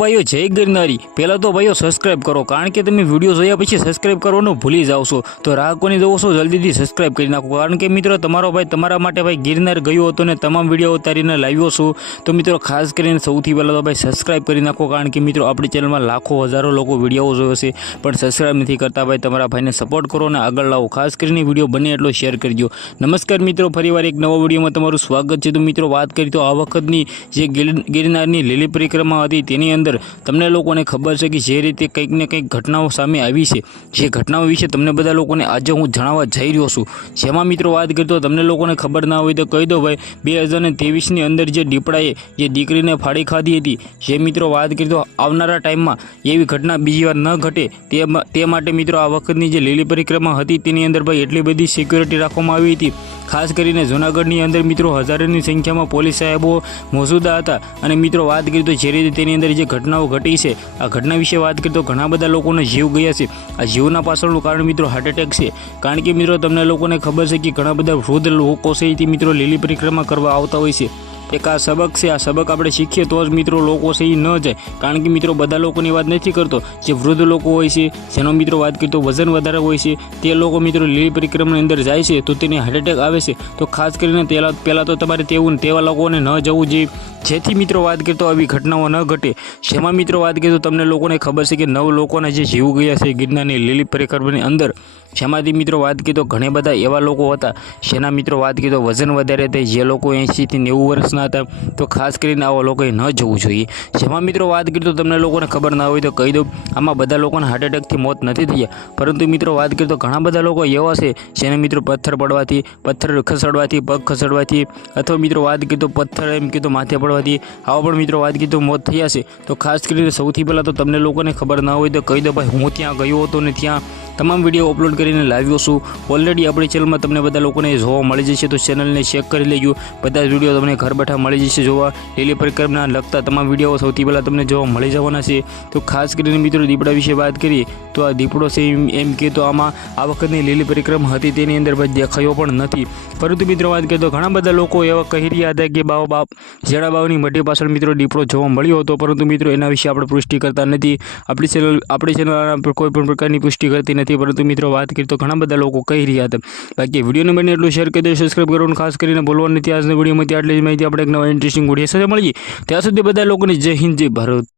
ભાઈઓ, જય ગિરનારી. પહેલાં તો ભાઈઓ સબસ્ક્રાઇબ કરો, કારણ કે તમે વીડિયો જોયા પછી સબસ્ક્રાઇબ કરવાનું ભૂલી જાઓ છો. તો રાહ કોની જવો છો, જલ્દીથી સબસ્ક્રાઇબ કરી નાખો. કારણ કે મિત્રો, તમારો ભાઈ તમારા માટે ભાઈ ગિરનાર ગયો હતો ને તમામ વીડિયો ઉતારીને લાવ્યો છું. તો મિત્રો, ખાસ કરીને સૌથી પહેલાં તો ભાઈ સબસ્ક્રાઇબ કરી નાખો, કારણ કે મિત્રો, આપણી ચેનલમાં લાખો હજારો લોકો વીડિયો જોયો છે. પણ સબસ્ક્રાઇબ નથી કરતા ભાઈ, તમારા ભાઈને સપોર્ટ કરો અને આગળ લાવો. ખાસ કરીને વીડિયો બને એટલો શેર કરજો. નમસ્કાર મિત્રો, ફરીવાર એક નવો વિડીયોમાં તમારું સ્વાગત છે. તો મિત્રો, વાત કરી તો આ વખતની જે ગિર- ગિરનારની લીલી પરિક્રમા હતી, તેની અંદર તમને લોકોને ખબર છે કે જે રીતે કંઈક ને કંઈક ઘટનાઓ સામે આવી છે. જે ઘટનાઓ વિશે તમને બધા લોકોને આજે હું જણાવવા જઈ રહ્યો છું. જેમાં મિત્રો વાત કરી તો તમને લોકોને ખબર ના હોય તો કહી દો ભાઈ, બે હજાર ત્રેવીસની અંદર જે દીપડાએ જે દીકરીને ફાડી ખાધી હતી, જે મિત્રો વાત કરી તો આવનારા ટાઈમમાં એવી ઘટના બીજી વાર ન ઘટે. તે તે માટે મિત્રો આ વખતની જે લીલી પરિક્રમા હતી તેની અંદર ભાઈ એટલી બધી સિક્યોરિટી રાખવામાં આવી હતી. ખાસ કરીને જૂનાગઢની અંદર મિત્રો હજારોની સંખ્યામાં પોલીસ સાહેબો મોજૂદા હતા અને મિત્રો વાત કરીએ તો જે રીતે તેની અંદર જે ઘટનાઓ ઘટી છે, આ ઘટના વિશે વાત કરીએ તો ઘણા બધા લોકોને જીવ ગયા છે. આ જીવના પાછળનું કારણ મિત્રો હાર્ટ એટેક છે. કારણ કે મિત્રો તમને લોકોને ખબર છે કે ઘણા બધા વૃદ્ધ લોકો છે મિત્રો લીલી પરિક્રમા કરવા આવતા હોય છે. એક આ સબક છે, આ સબક આપણે શીખીએ તો જ મિત્રો લોકો એ ન જાય. કારણ કે મિત્રો બધા લોકોની વાત નથી કરતો. જે વૃદ્ધ લોકો હોય છે, જેનો મિત્રો વાત કરીએ તો વજન વધારે હોય છે, તે લોકો મિત્રો લીલી પરિક્રમાની અંદર જાય છે તો તેને હાર્ટ એટેક આવે છે. તો ખાસ કરીને પહેલાં પહેલાં તો તમારે તેવું તેવા લોકોને ન જવું જોઈએ. જેથી મિત્રો વાત કરીએ તો આવી ઘટનાઓ ન ઘટે. જેમાં મિત્રો વાત કરીએ તમને લોકોને ખબર છે કે નવ લોકોના જે જીવ ગયા છે ગિરનારની લીલી પરિક્રમાની અંદર. જેમાંથી મિત્રો વાત કરીએ ઘણા બધા એવા લોકો હતા. જેના મિત્રો વાત કરીએ વજન વધારે હતા જે લોકો એંશીથી નેવું વર્ષના હતા તો ખાસ કરીને આવા લોકોએ ન જવું જોઈએ. જેમાં મિત્રો વાત કરી તો તમને લોકોને ખબર ના હોય તો કહી દઉં, આમાં બધા લોકોને હાર્ટ એટેકથી મોત નથી થયા. પરંતુ મિત્રો વાત કરી તો ઘણા બધા લોકો એવા છે, જેને મિત્રો પથ્થર પડવાથી, પથ્થર ખસડવાથી, પગ ખસડવાથી, અથવા મિત્રો વાત કરી તો પથ્થર એમ કીધું માથે પડવાથી, આવા પણ મિત્રો વાત કીધું મોત થયા છે. તો ખાસ કરીને સૌથી પહેલાં તો તમને લોકોને ખબર ના હોય તો કહી દો, ભાઈ, હું ત્યાં ગયો હતો ને ત્યાં તમામ વીડિયો અપલોડ કરીને લાવ્યો છું. ઓલરેડી આપણી ચેનલમાં તમને બધા લોકોને જોવા મળી જશે, તો ચેનલને ચેક કરી લેજો. બધા જ વીડિયો તમને ઘર બેઠા મળી જશે જોવા. લીલી પરિક્રમના લગતા તમામ વીડિયો સૌથી પહેલાં તમને જોવા મળી જવાના છે. તો ખાસ કરીને મિત્રો દીપડા વિશે વાત કરીએ, તો આ દીપડો છે એમ કે તો આમાં આ વખતની લીલી પરિક્રમા હતી, તેની અંદર ભાઈ દેખાયો પણ નથી. પરંતુ મિત્રો વાત કરીએ તો ઘણા બધા લોકો એવા કહી રહ્યા હતા કે બાવ બાપ જેડા બાવની મઢી પાછળ મિત્રો દીપડો જોવા મળ્યો હતો, પરંતુ મિત્રો એના વિશે આપણે પુષ્ટિ કરતા નથી. આપણી ચેનલ આપણી ચેનલ કોઈપણ કોઈ પણ પ્રકારની પુષ્ટિ કરતી નથી પરંતુ મિત્રો, વાત કરી તો ઘણા બધા લોકો કહી રહ્યા હતા. બાકી વિડીયોને બને એટલું શેર કરી દો સબસ્ક્રાઈબ કરવાનું ખાસ કરીને ભૂલવાનું નથી. આજના વિડીયોમાંથી આટલી જ માહિતી. આપણે એક નવા ઇન્ટરેસ્ટિંગ વીડિયો સાથે મળીએ. ત્યાં સુધી બધા લોકોને જય હિન્દ, જય ભારત.